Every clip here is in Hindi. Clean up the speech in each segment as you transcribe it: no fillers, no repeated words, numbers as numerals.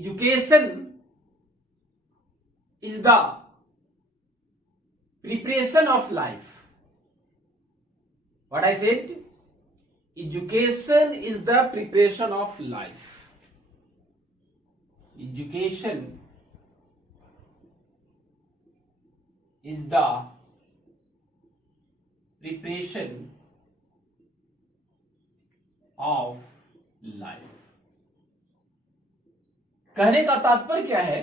education is the preparation of life. What I said? Education is the preparation of life. Education is the preparation of life. कहने का तात्पर्य क्या है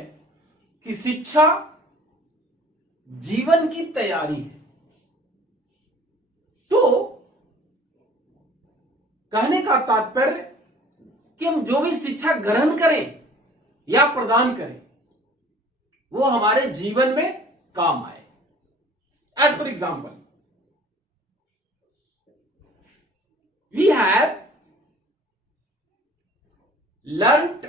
कि शिक्षा जीवन की तैयारी है। तो कहने का तात्पर्य कि हम जो भी शिक्षा ग्रहण करें या प्रदान करें वो हमारे जीवन में काम आए। As for example, we have learnt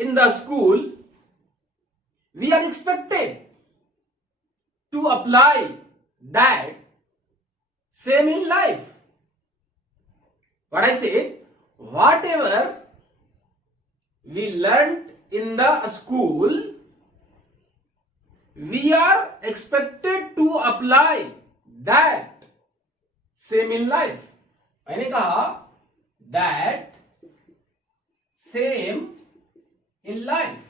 in the school, we are expected to apply that same in life. What I said, whatever we learnt in the school, we are expected to apply that same in life. मैंने कहा that same in life.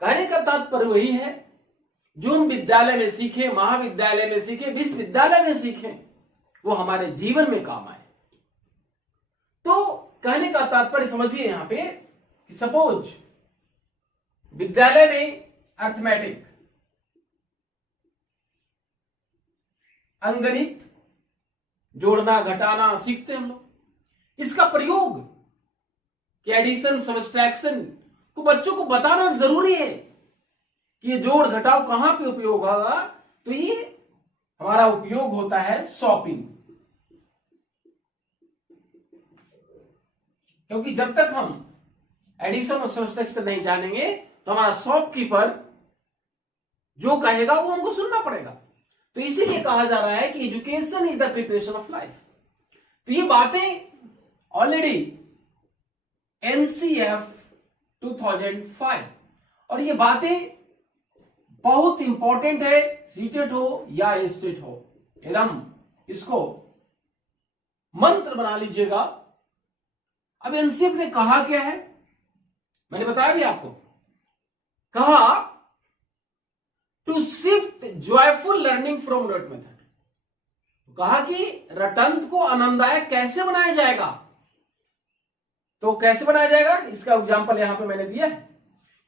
कहने का तात्पर्य वही है जो हम विद्यालय में सीखे, महाविद्यालय में सीखे, विश्वविद्यालय में सीखे, वो हमारे जीवन में काम आए। तो कहने का तात्पर्य समझिए यहां पे कि सपोज विद्यालय में अर्थमेटिक, अंगणित, जोड़ना घटाना सीखते हम लोग। इसका प्रयोग कि एडिशन सब्सट्रैक्शन को बच्चों को बताना जरूरी है कि ये जोड़ घटाव कहां पे उपयोग होगा। तो ये हमारा उपयोग होता है शॉपिंग, क्योंकि जब तक हम एडिशन और सब्सट्रैक्शन नहीं जानेंगे तो हमारा शॉपकीपर जो कहेगा वो हमको सुनना पड़ेगा। तो इसीलिए कहा जा रहा है कि education is the preparation of life. तो ये बातें ऑलरेडी एनसीएफ 2005, और ये बातें बहुत इंपॉर्टेंट है, सीटेट हो या एस्टेट हो, एकदम इसको मंत्र बना लीजिएगा। अब एनसीएफ ने कहा क्या है, मैंने बताया भी आपको, कहा to shift joyful learning from रट मेथड। कहा कि रटंत को आनंददायक कैसे बनाया जाएगा। तो कैसे बनाया जाएगा, इसका एग्जांपल यहां पे मैंने दिया है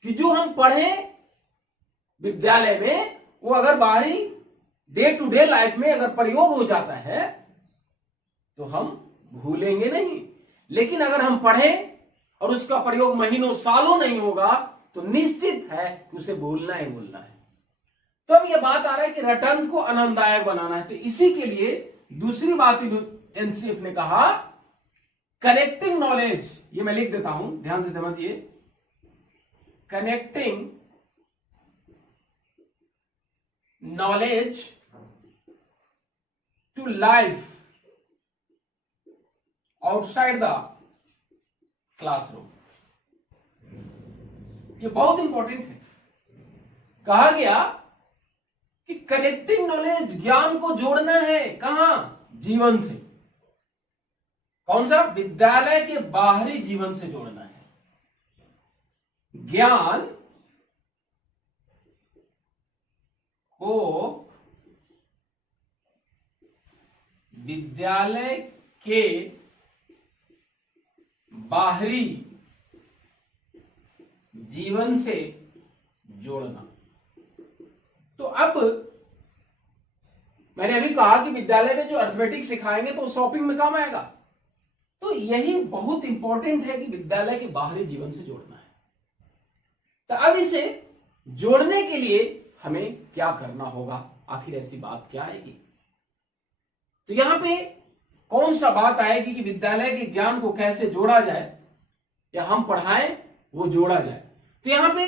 कि जो हम पढ़े विद्यालय में वो अगर बाहरी डे टू डे लाइफ में अगर प्रयोग हो जाता है तो हम भूलेंगे नहीं, लेकिन अगर हम पढ़े और उसका प्रयोग महीनों सालों नहीं होगा तो निश्चित है कि उसे भूलना ही भूलना है। तो अब यह बात आ रहा है कि रटंत को आनंददायक बनाना है। तो इसी के लिए दूसरी बात एनसीएफ ने कहा, कनेक्टिंग नॉलेज, ये मैं लिख देता हूं, ध्यान से समझिए, connecting knowledge to life outside the classroom. ये बहुत इंपॉर्टेंट है। कहा गया कि कनेक्टिंग नॉलेज, ज्ञान को जोड़ना है, कहां, जीवन से। कौन सा, विद्यालय के बाहरी जीवन से जोड़ना है। ज्ञान को विद्यालय के बाहरी जीवन से जोड़ना। तो अब मैंने अभी कहा कि विद्यालय में जो अर्थमेटिक सिखाएंगे तो शॉपिंग में काम आएगा। तो यही बहुत इंपॉर्टेंट है कि विद्यालय के बाहरी जीवन से जोड़ना है। तो अब इसे जोड़ने के लिए हमें क्या करना होगा, आखिर ऐसी बात क्या आएगी। तो यहां पे कौन सा बात आएगी कि विद्यालय के ज्ञान को कैसे जोड़ा जाए या हम पढ़ाएं वो जोड़ा जाए। तो यहां पे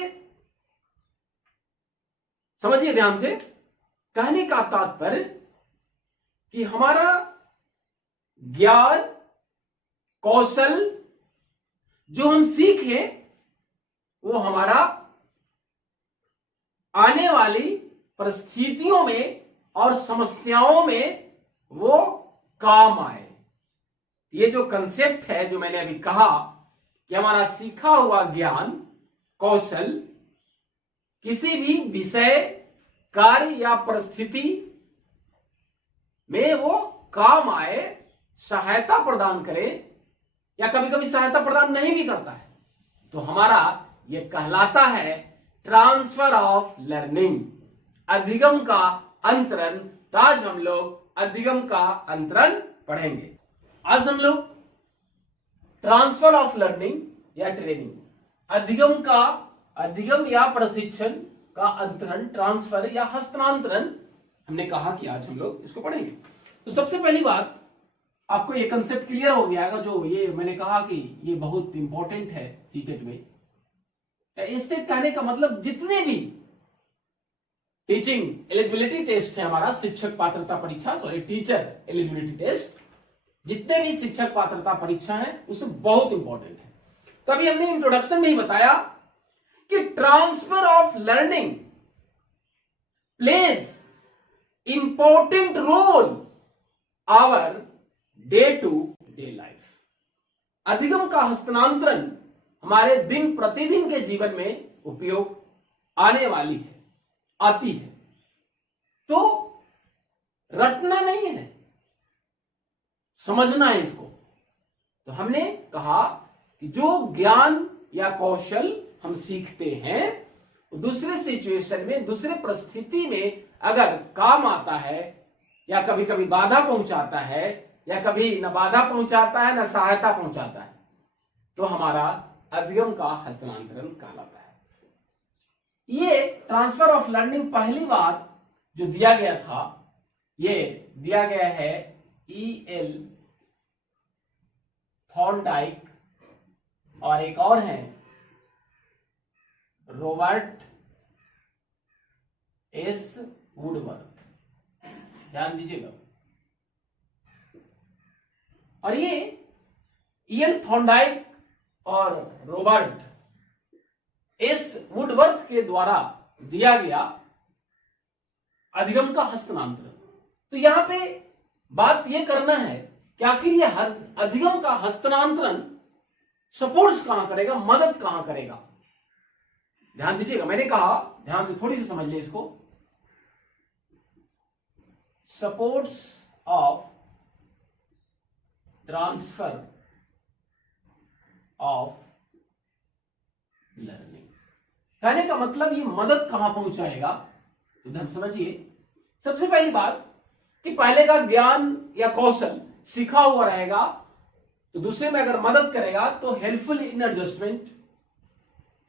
समझिए ध्यान से, कहने का तात्पर्य कि हमारा ज्ञान कौशल जो हम सीखे वो हमारा आने वाली परिस्थितियों में और समस्याओं में वो काम आए। ये जो कंसेप्ट है जो मैंने अभी कहा कि हमारा सीखा हुआ ज्ञान कौशल किसी भी विषय कार्य या परिस्थिति में वो काम आए, सहायता प्रदान करे, या कभी कभी सहायता प्रदान नहीं भी करता है, तो हमारा ये कहलाता है ट्रांसफर ऑफ लर्निंग, अधिगम का अंतरण। तो आज हम लोग अधिगम का अंतरण पढ़ेंगे। आज हम लोग ट्रांसफर ऑफ लर्निंग या ट्रेनिंग, अधिगम या प्रशिक्षण का अंतरण, ट्रांसफर या हस्तांतरण, हमने कहा कि आज हम लोग इसको पढ़ेंगे। तो सबसे पहली बात, आपको ये कंसेप्ट क्लियर हो गया है जो ये मैंने कहा कि ये बहुत इंपॉर्टेंट है सीटेट में। स्टेट कहने का मतलब जितने भी टीचिंग एलिजिबिलिटी टेस्ट है हमारा, शिक्षक पात्रता परीक्षा, सॉरी टीचर एलिजिबिलिटी टेस्ट, जितने भी शिक्षक पात्रता परीक्षा है उसमें बहुत इंपॉर्टेंट है। तो अभी हमने इंट्रोडक्शन में ही बताया कि transfer of learning plays important role our day to day life. अधिगम का हस्तांतरण हमारे दिन प्रतिदिन के जीवन में उपयोग आने वाली है, आती है। तो रटना नहीं है, समझना है इसको। तो हमने कहा कि जो ज्ञान या कौशल हम सीखते हैं वो दूसरे सिचुएशन में, दूसरे परिस्थिति में अगर काम आता है, या कभी कभी बाधा पहुंचाता है, या कभी न बाधा पहुंचाता है न सहायता पहुंचाता है, तो हमारा अधिगम का हस्तांतरण कहलाता है। ये ट्रांसफर ऑफ लर्निंग पहली बार जो दिया गया था, ये दिया गया है E.L. थॉर्नडाइक और एक और है रॉबर्ट एस वुडवर्थ, ध्यान दीजिएगा। और ये E.L. थॉर्नडाइक और रॉबर्ट एस वुडवर्थ के द्वारा दिया गया अधिगम का हस्तांतरण। तो यहां पे बात यह करना है कि आखिर ये अधिगम का हस्तांतरण सपोर्ट्स कहां करेगा, मदद कहां करेगा। ध्यान दीजिएगा, मैंने कहा, ध्यान से थोड़ी सी समझ ले इसको। Supports of transfer of learning कहने का मतलब ये मदद कहां पहुंचाएगा। तो ध्यान समझिए, सबसे पहली बात कि पहले का ज्ञान या कौशल सीखा हुआ रहेगा, तो दूसरे में अगर मदद करेगा तो helpful in adjustment,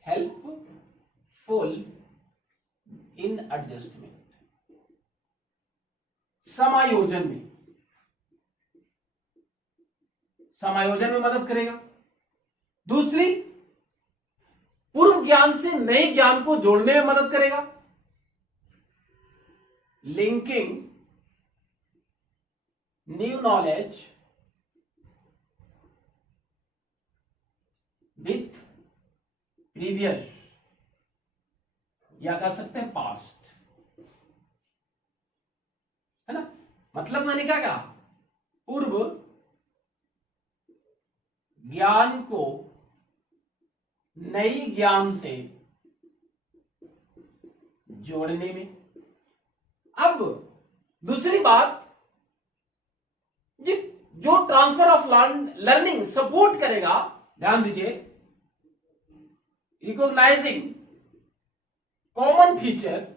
helpful in adjustment, समायोजन में मदद करेगा। दूसरी, पूर्व ज्ञान से नए ज्ञान को जोड़ने में मदद करेगा, linking new knowledge with previous, या कह सकते हैं पास्ट, है ना। मतलब मैंने क्या कहा, पूर्व ज्ञान को नई ज्ञान से जोड़ने में। अब दूसरी बात, जो ट्रांसफर ऑफ लर्निंग सपोर्ट करेगा, ध्यान दीजिए, रिकॉग्नाइजिंग कॉमन फीचर्स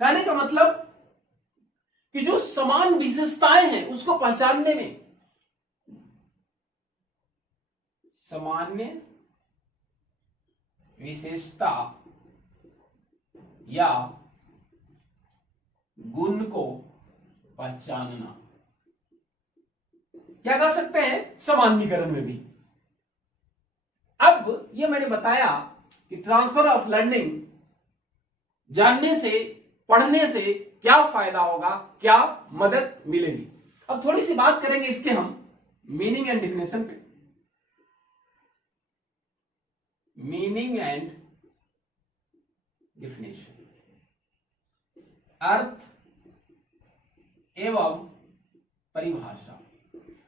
कहने का मतलब कि जो समान विशेषताएं हैं उसको पहचानने में, सामान्य विशेषता या गुण को पहचानना, क्या कह सकते हैं, सामान्यीकरण में भी। अब ये मैंने बताया कि ट्रांसफर ऑफ लर्निंग जानने से, पढ़ने से क्या फायदा होगा, क्या मदद मिलेगी। अब थोड़ी सी बात करेंगे इसके हम मीनिंग एंड डिफिनेशन पे। मीनिंग एंड डिफिनेशन, अर्थ एवं परिभाषा।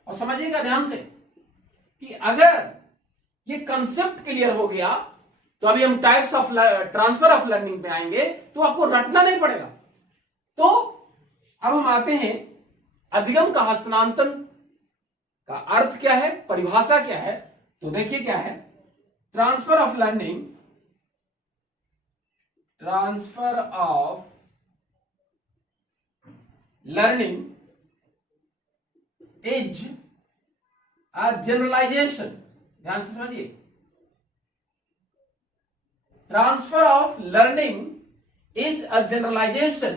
और समझिएगा ध्यान से कि अगर ये कंसेप्ट क्लियर हो गया तो अभी हम types of transfer of learning पे आएंगे, तो आपको रटना नहीं पड़ेगा। तो अब हम आते हैं अधिगम का हस्तांतरण का अर्थ क्या है, परिभाषा क्या है। तो देखिए क्या है, transfer of learning, transfer of learning is a generalization. ध्यान से समझिए, transfer of learning is a generalization,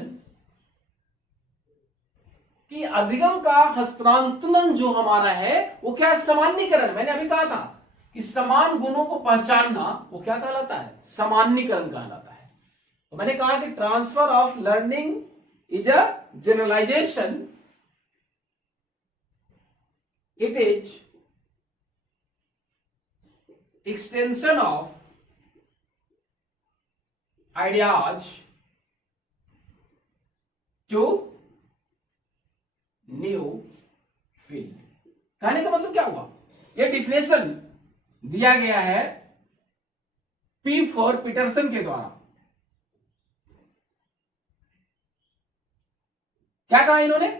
कि अधिगम का हस्तांतरण जो हमारा है वो क्या है, सामान्यीकरण। मैंने अभी कहा था कि समान गुणों को पहचानना वो क्या कहलाता है, सामान्यीकरण कहलाता है। तो मैंने कहा कि transfer of learning is a generalization, it is extension of ideas to new field। कहने का मतलब क्या हुआ, यह डिफिनेशन दिया गया है पी फॉर पीटरसन के द्वारा। क्या कहा इन्होंने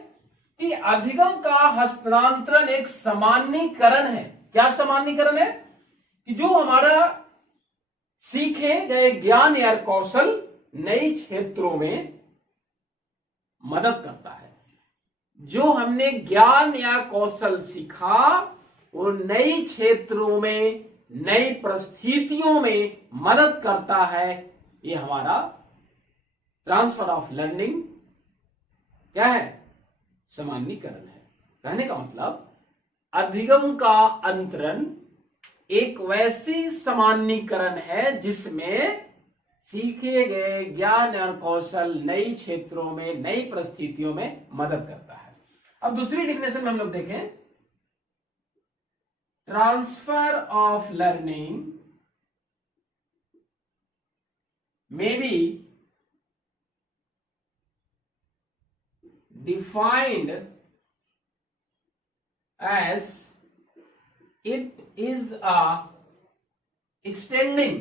कि अधिगम का हस्तांतरण एक सामान्यीकरण है। क्या सामान्यीकरण है कि जो हमारा सीखे गए ज्ञान या कौशल नई क्षेत्रों में मदद करता है। जो हमने ज्ञान या कौशल सीखा वो नई क्षेत्रों में, नई परिस्थितियों में मदद करता है। ये हमारा ट्रांसफर ऑफ लर्निंग क्या है, सामान्यीकरण है। कहने का मतलब अधिगम का अंतरण एक वैसी सामान्यीकरण है जिसमें सीखे गए ज्ञान और कौशल नई क्षेत्रों में, नई परिस्थितियों में मदद करता है। अब दूसरी डिफिनेशन में हम लोग देखें, transfer of learning may be defined as it is a extending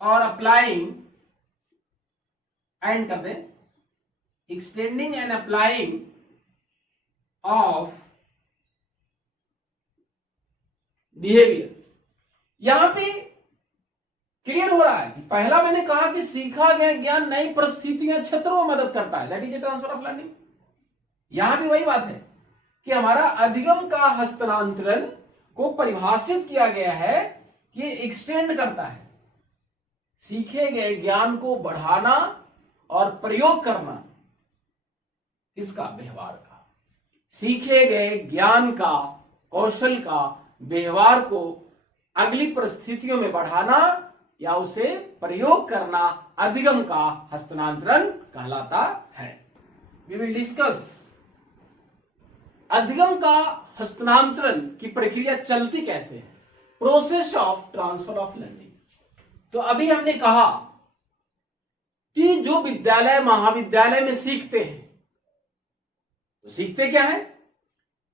or applying and कर दें, extending and applying of behavior। यहां पे क्लियर हो रहा है कि पहला मैंने कहा कि सीखा गया ज्ञान नई परिस्थितियों, क्षेत्रों में मदद करता है, that is a transfer of learning. यहां भी वही बात है कि हमारा अधिगम का हस्तांतरण को परिभाषित किया गया है कि एक्सटेंड करता है, सीखे गए ज्ञान को बढ़ाना और प्रयोग करना, इसका व्यवहार का, सीखे गए ज्ञान का, कौशल का, व्यवहार को अगली परिस्थितियों में बढ़ाना या उसे प्रयोग करना अधिगम का हस्तांतरण कहलाता है। वी विल डिस्कस अधिगम का हस्तांतरण की प्रक्रिया चलती कैसे है, process of transfer of learning. तो अभी हमने कहा कि जो विद्यालय महाविद्यालय में सीखते हैं, तो सीखते क्या है,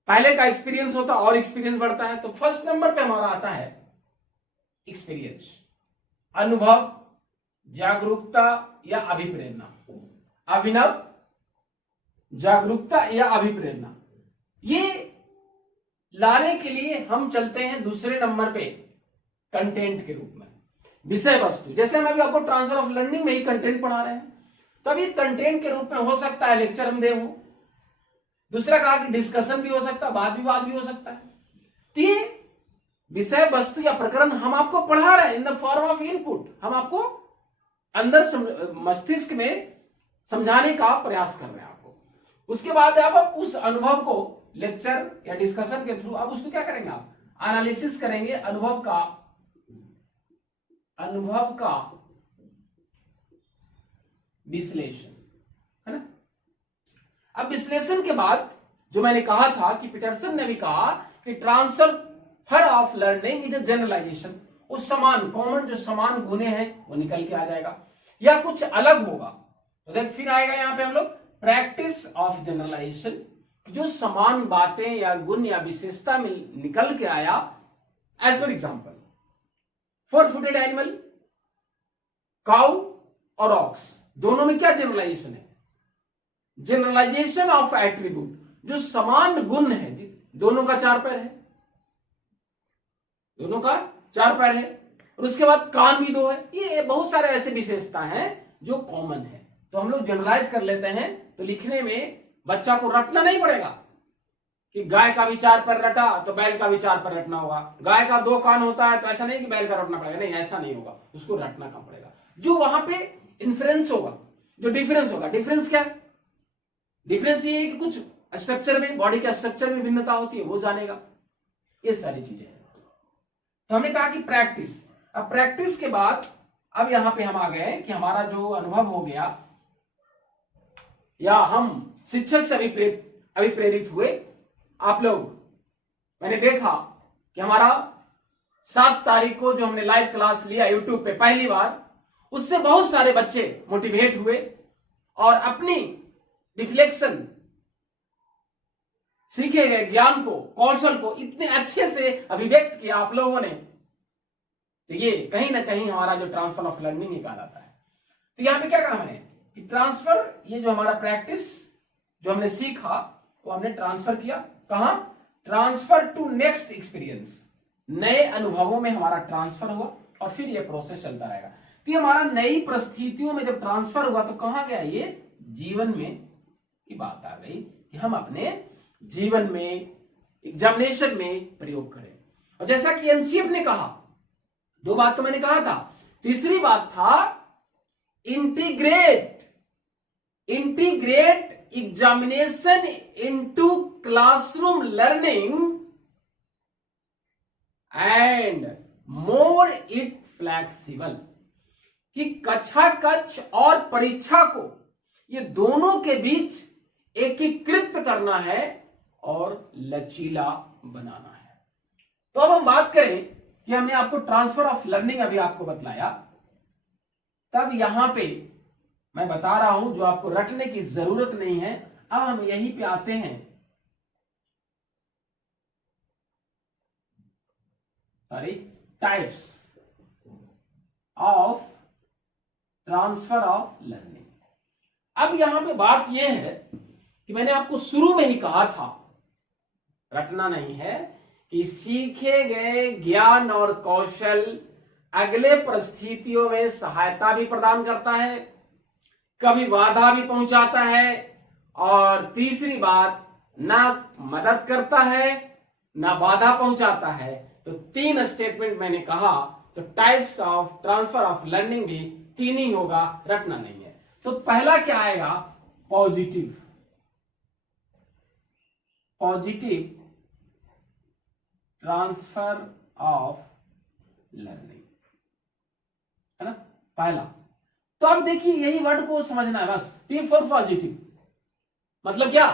पहले का एक्सपीरियंस होता और एक्सपीरियंस बढ़ता है। तो फर्स्ट नंबर पे हमारा आता है एक्सपीरियंस, अनुभव, जागरूकता या अभिप्रेरणा, अभिनव, जागरूकता या अभिप्रेरणा। ये लाने के लिए हम चलते हैं दूसरे नंबर पे कंटेंट के रूप में, विषय वस्तु। जैसे हम अभी आपको ट्रांसफर ऑफ लर्निंग में ही कंटेंट पढ़ा रहे हैं, तब ये कंटेंट के रूप में हो सकता है लेक्चर हम दे हो, दूसरा कहा कि डिस्कशन भी हो सकता है, वाद विवाद भी हो सकता है। तो ये विषय वस्तु या प्रकरण हम आपको पढ़ा रहे हैं in the form of input, हम आपको अंदर मस्तिष्क में समझाने का प्रयास कर रहे हैं आपको। उसके बाद आप उस अनुभव को लेक्चर या डिस्कशन के थ्रू आप उसको क्या करेंगे, आप एनालिसिस करेंगे, अनुभव का विश्लेषण, है ना। अब विश्लेषण के बाद जो मैंने कहा था कि पीटरसन ने भी कहा कि transfer of learning is a generalization, वो समान कॉमन जो समान गुणे हैं वो निकल के आ जाएगा या कुछ अलग होगा। तो देख फिर आएगा यहाँ पे हम लोग प्रैक्टिस ऑफ जनरलाइजेशन, जो समान बातें या गुण या विशेषता में निकल के आया। As for example 4-footed animal, cow और ऑक्स, दोनों में क्या जनरलाइजेशन है? जनरलाइजेशन ऑफ एट्रीब्यूट, जो समान गुण है, दोनों का 4 पैर है, दोनों का 4 पैर है, और उसके बाद कान भी 2 है। ये बहुत सारे ऐसे विशेषता हैं जो कॉमन है। तो हम लोग जनरलाइज कर लेते हैं, तो लिखने में बच्चा को रटना नहीं पड़ेगा कि गाय का भी 4 पैर रटा तो बैल का भी 4 पैर रटना होगा, गाय का 2 कान होता है तो ऐसा नहीं कि बैल का रटना पड़ेगा, नहीं ऐसा नहीं होगा, उसको रटना कम पड़ेगा। जो वहां पे इन्फ्रेंस होगा, जो डिफरेंस होगा, डिफरेंस क्या है? डिफरेंस ये है कि कुछ स्ट्रक्चर में, बॉडी के स्ट्रक्चर में भिन्नता होती है, वो जानेगा। ये सारी चीजें हैं। तो हमने कहा कि प्रैक्टिस, अब प्रैक्टिस के बाद अब यहां पे हम आ गए कि हमारा जो अनुभव हो गया या हम शिक्षक से अभी प्रेरित हुए। आप लोग, मैंने देखा कि हमारा 7 तारीख को जो हमने लाइव क्लास लिया यूट्यूब पे पहली बार, उससे बहुत सारे बच्चे मोटिवेट हुए और अपनी रिफ्लेक्शन, सीखे गए ज्ञान को, कौशल को इतने अच्छे से अभिव्यक्त किया आप लोगों ने। तो ये कहीं ना कहीं हमारा जो ट्रांसफर ऑफ लर्निंग निकाल आता है। तो यहां पे क्या कहा मैंने कि ट्रांसफर, ये जो हमारा प्रैक्टिस जो हमने सीखा वो हमने ट्रांसफर किया, कहां? ट्रांसफर टू नेक्स्ट एक्सपीरियंस, नए अनुभवों में हमारा ट्रांसफर हुआ और फिर ये प्रोसेस चलता रहेगा। तो ये हमारा नई परिस्थितियों में जब ट्रांसफर हुआ तो कहां गया? ये जीवन में की बात आ गई कि हम अपने जीवन में, एग्जामिनेशन में प्रयोग करें। और जैसा कि एनसीएफ ने कहा, 2 बात तो मैंने कहा था, तीसरी बात था integrate examination into classroom learning and more it flexible, कि कक्षा कक्ष और परीक्षा को ये दोनों के बीच एकीकृत करना है और लचीला बनाना है। तो अब हम बात करें कि हमने आपको ट्रांसफर ऑफ लर्निंग अभी आपको बतलाया, तब यहां पे मैं बता रहा हूं जो आपको रटने की जरूरत नहीं है। अब हम यहीं पे आते हैं, sorry, types of transfer of learning. अब यहां पे बात यह है कि मैंने आपको शुरू में ही कहा था, रटना नहीं है, कि सीखे गए ज्ञान और कौशल अगले परिस्थितियों में सहायता भी प्रदान करता है, कभी बाधा भी पहुंचाता है, और तीसरी बात, ना मदद करता है ना बाधा पहुंचाता है। तो 3 स्टेटमेंट मैंने कहा, तो types of transfer of learning भी 3 ही होगा, रटना नहीं है। तो पहला क्या आएगा? पॉजिटिव ट्रांसफर ऑफ लर्निंग, है ना, पहला। तो अब देखिए यही वर्ड को समझना है बस, P फॉर पॉजिटिव, मतलब क्या?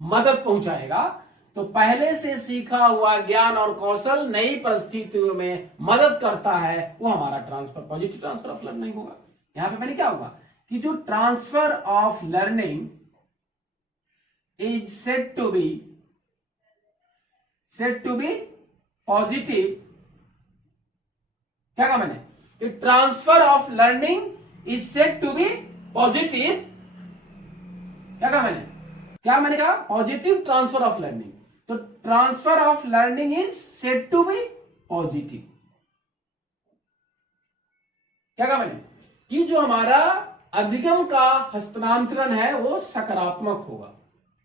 मदद पहुंचाएगा। तो पहले से सीखा हुआ ज्ञान और कौशल नई परिस्थितियों में मदद करता है, वो हमारा transfer, positive transfer of learning होगा। यहां पे मैंने क्या होगा कि जो transfer of learning is said to be positive, क्या कहा मैंने? कि transfer of learning is said to be positive, क्या कहा मैंने? क्या मैंने कहा? Positive transfer of learning. तो transfer of learning is said to be positive, क्या कहा मैंने? कि जो हमारा अधिगम का हस्तांतरण है वो सकारात्मक होगा।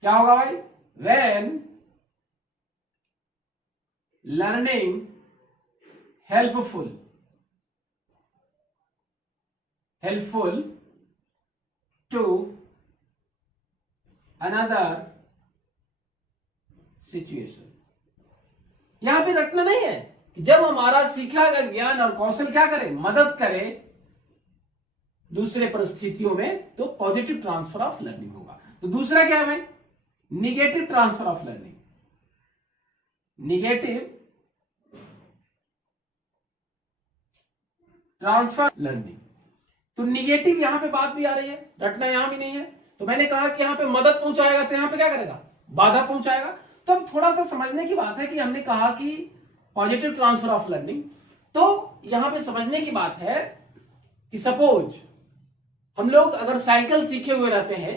क्या होगा भाई? When learning helpful to another situation. यहां पे रखना नहीं है कि जब हमारा सीखा गया ज्ञान और कौशल क्या करे? मदद करे दूसरे परिस्थितियों में तो पॉजिटिव ट्रांसफर ऑफ लर्निंग होगा। तो दूसरा क्या है भाई, negative transfer of learning. Negative transfer learning, तो निगेटिव यहां पे बात भी आ रही है, रटना यहां भी नहीं है। तो मैंने कहा कि यहां पे मदद पहुंचाएगा, तो यहां पे क्या करेगा, बाधा पहुंचाएगा। तो अब थोड़ा सा समझने की बात है कि हमने कहा कि पॉजिटिव ट्रांसफर ऑफ लर्निंग, तो यहां पे समझने की बात है कि सपोज हम लोग अगर साइकिल सीखे हुए रहते हैं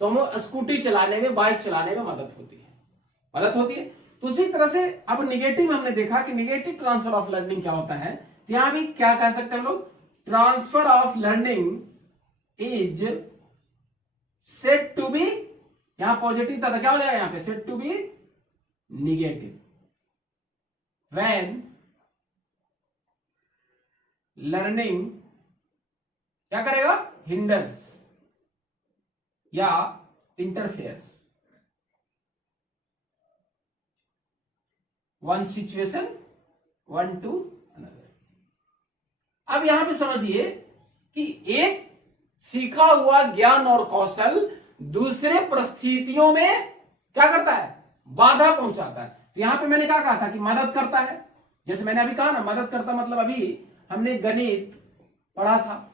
तो हमें स्कूटी चलाने में, बाइक चलाने में मदद होती है। तो उसी तरह से अब निगेटिव में हमने देखा कि निगेटिव ट्रांसफर ऑफ लर्निंग क्या होता है। तो यहां भी क्या कह सकते हैं हम लोग, transfer of learning is said to be, यहां पॉजिटिव था तो क्या हो जाएगा यहां पे, said to be negative when learning क्या करेगा, हिंडर्स या interferes one situation one to another. अब यहां पे समझिए कि एक सीखा हुआ ज्ञान और कौशल दूसरे परिस्थितियों में क्या करता है, बाधा पहुंचाता है। तो यहां पे मैंने क्या कहा था कि मदद करता है, जैसे मैंने अभी कहा ना, मदद करता मतलब अभी हमने गणित पढ़ा था,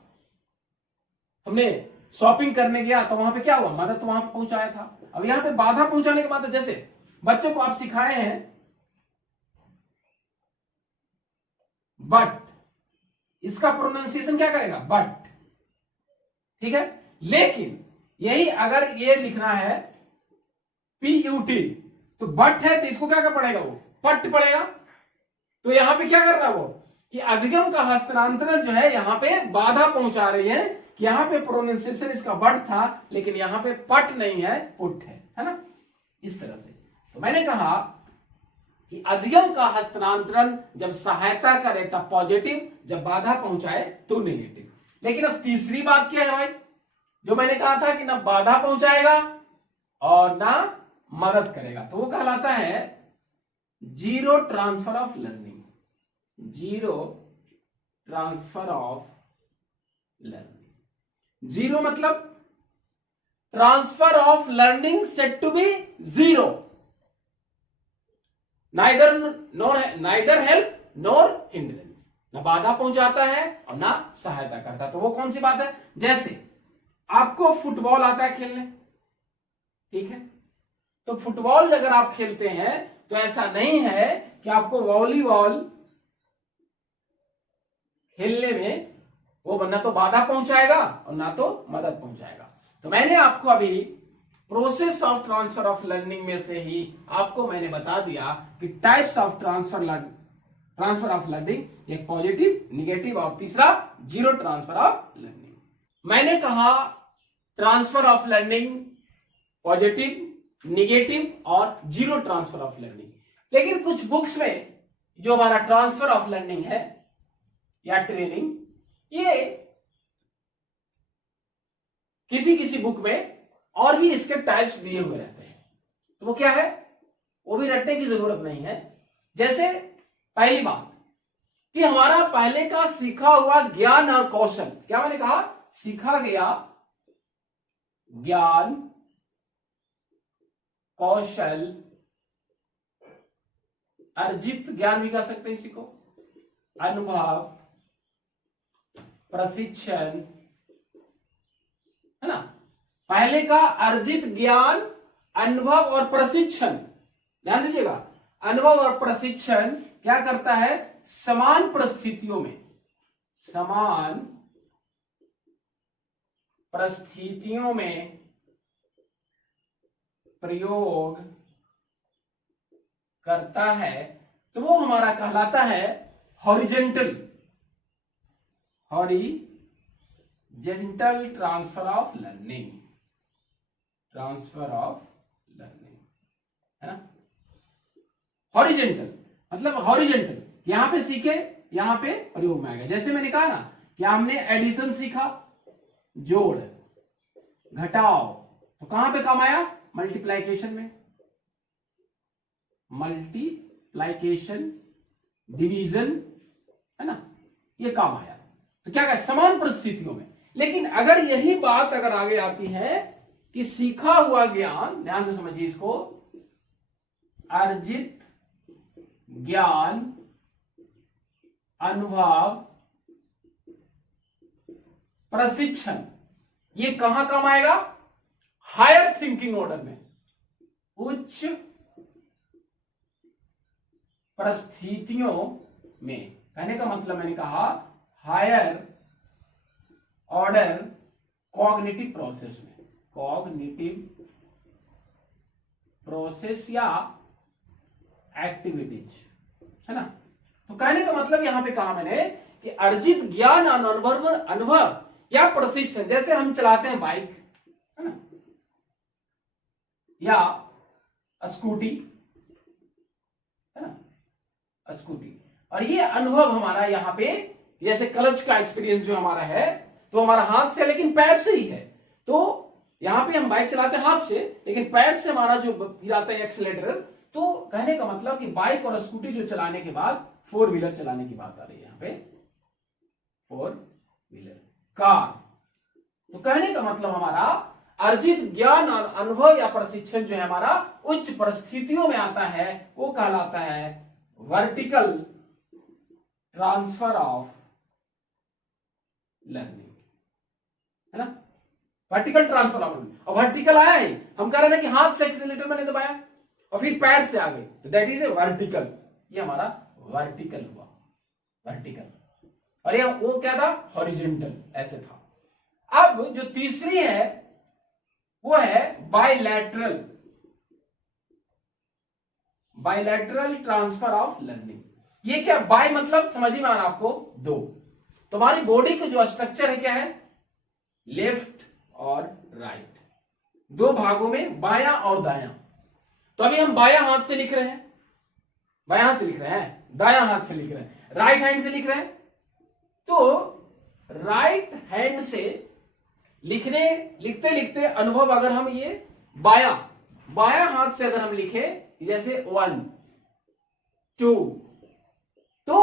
हमने शॉपिंग करने गया तो वहां पे क्या हुआ, मदद वहां पे पहुंचाया था। अब यहां पे बाधा पहुंचाने के बाद, जैसे बच्चों को आप सिखाए हैं बट, इसका प्रोनाउंसिएशन क्या करेगा, बट, ठीक है। लेकिन यही अगर ये लिखना है PUT, तो बट है तो इसको क्या कर पड़ेगा, वो पट पड़ेगा। तो यहां पे क्या कर रहा है वो, कि अधिगम का हस्तांतरण जो है यहां पे बाधा पहुंचा रही है, कि यहां पे प्रोनाउंसिएशन इसका बट था लेकिन यहां पे पट नहीं है, पुट है ना, इस तरह से। तो मैंने कहा कि अधिगम का हस्तांतरण जब सहायता करे तब पॉजिटिव, जब बाधा पहुंचाए तो नेगेटिव। लेकिन अब तीसरी बात क्या है भाई, जो मैंने कहा था कि ना बाधा पहुंचाएगा और ना मदद करेगा, तो वो कहलाता है zero transfer of learning. Zero transfer of learning, zero मतलब transfer of learning said to be zero, neither help nor hindrance, ना बाधा पहुंचाता है और ना सहायता करता। तो वो कौन सी बात है, जैसे आपको फुटबॉल आता है खेलने, ठीक है, तो फुटबॉल अगर आप खेलते हैं तो ऐसा नहीं है कि आपको वॉलीबॉल खेलने में वो ना तो बाधा पहुंचाएगा और ना तो मदद पहुंचाएगा। तो मैंने आपको अभी process of transfer of learning में से ही आपको मैंने बता दिया कि types of transfer of learning, एक पॉजिटिव, निगेटिव और तीसरा जीरो ट्रांसफर ऑफ लर्निंग। मैंने कहा transfer of learning positive, negative और जीरो ट्रांसफर ऑफ लर्निंग। लेकिन कुछ बुक्स में जो हमारा ट्रांसफर ऑफ लर्निंग है या ट्रेनिंग, ये किसी किसी बुक में और भी इसके टाइप्स दिए हुए रहते हैं। तो वो क्या है, वो भी रटने की जरूरत नहीं है। जैसे पहली बात कि हमारा पहले का सीखा हुआ ज्ञान और कौशल, क्या मैंने कहा, सीखा गया ज्ञान, कौशल, अर्जित ज्ञान भी कह सकते हैं इसी को, अनुभव, प्रशिक्षण, है ना। पहले का अर्जित ज्ञान, अनुभव और प्रशिक्षण, ध्यान दीजिएगा, अनुभव और प्रशिक्षण क्या करता है, समान परिस्थितियों में, समान परिस्थितियों में प्रयोग करता है। तो वो हमारा कहलाता है हॉरिजेंटल ट्रांसफर ऑफ लर्निंग, है ना। हॉरिजेंटल मतलब हॉरिजेंटल, यहां पे सीखे यहां पे प्रयोग में आएगा। जैसे मैंने कहा ना कि हमने एडिशन सीखा, जोड़ घटाओ, तो कहां पे काम आया, मल्टीप्लाइकेशन में, मल्टीप्लाइकेशन, डिवीजन, है ना, ये काम आया। तो क्या कहा, समान परिस्थितियों में, लेकिन अगर यही बात अगर आगे आती है कि सीखा हुआ ज्ञान, ध्यान से समझिए इसको, अर्जित ज्ञान, अनुभव, प्रशिक्षण, ये कहां काम आएगा? हायर थिंकिंग ऑर्डर में, उच्च परिस्थितियों में। कहने का मतलब मैंने कहा हायर ऑर्डर कॉग्निटिव प्रोसेस में, कॉग्निटिव प्रोसेस या एक्टिविटीज, है ना। तो कहने का मतलब यहां पे कहा मैंने कि अर्जित ज्ञान, अनुभव या प्रशिक्षण, जैसे हम चलाते हैं बाइक, है ना, या स्कूटी, है ना, स्कूटी, और ये अनुभव हमारा यहाँ पे, जैसे क्लच का एक्सपीरियंस जो हमारा है, तो हमारा हाथ से लेकिन पैर से ही है। तो यहां पे हम बाइक चलाते हैं हाथ से, लेकिन पैर से हमारा जो हिलाता है एक्सीलरेटर। तो कहने का मतलब कि बाइक और स्कूटी जो चलाने के बाद, फोर व्हीलर चलाने की बात आ रही है यहां पे, फोर व्हीलर, कार। तो कहने का मतलब हमारा अर्जित ज्ञान और अनुभव या प्रशिक्षण जो है हमारा उच्च परिस्थितियों में आता है, वो कहलाता है वर्टिकल ट्रांसफर ऑफ लर्निंग, है ना, वर्टिकल ट्रांसफर ऑफ लर्निंग। और वर्टिकल आया है, हम कह रहे हैं कि हाथ से एक्सीलरेटर मैंने दबाया और फिर पैर से आगे, तो दैट इज ए वर्टिकल, ये हमारा वर्टिकल हुआ, वर्टिकल। और ये वो क्या था? हॉरिजॉन्टल, ऐसे था। अब जो तीसरी है वो है bilateral, bilateral transfer of learning. ये क्या? बाय मतलब समझ में आ रहा आपको? दो। तुम्हारी बॉडी का जो स्ट्रक्चर है क्या है? लेफ्ट और राइट, दो भागों में, बायां और दायां। तो अभी हम बायां हाथ से लिख रहे हैं, बायां हाथ से लिख रहे हैं, दायां हाथ से लिख रहे हैं, राइट हैंड से लिख रहे हैं। तो राइट हैंड से लिखते लिखते अनुभव अगर हम ये बायां हाथ से अगर हम लिखे, जैसे 1 2, तो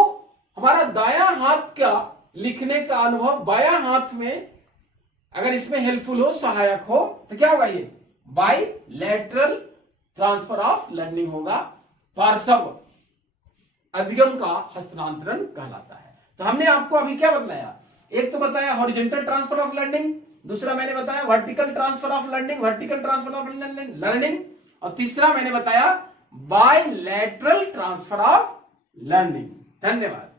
हमारा दायां हाथ का लिखने का अनुभव बायां हाथ में अगर इसमें हेल्पफुल हो, सहायक हो, तो क्या होगा? ये बायलैटरल ट्रांसफर ऑफ लर्निंग होगा, पार्श्व अधिगम का हस्तांतरण कहलाता है। तो हमने आपको अभी क्या बताया? एक तो बताया हॉरिजॉन्टल ट्रांसफर ऑफ लर्निंग, दूसरा मैंने बताया vertical transfer of learning, vertical transfer of learning, और तीसरा मैंने बताया बायलैटरल ट्रांसफर ऑफ लर्निंग। धन्यवाद।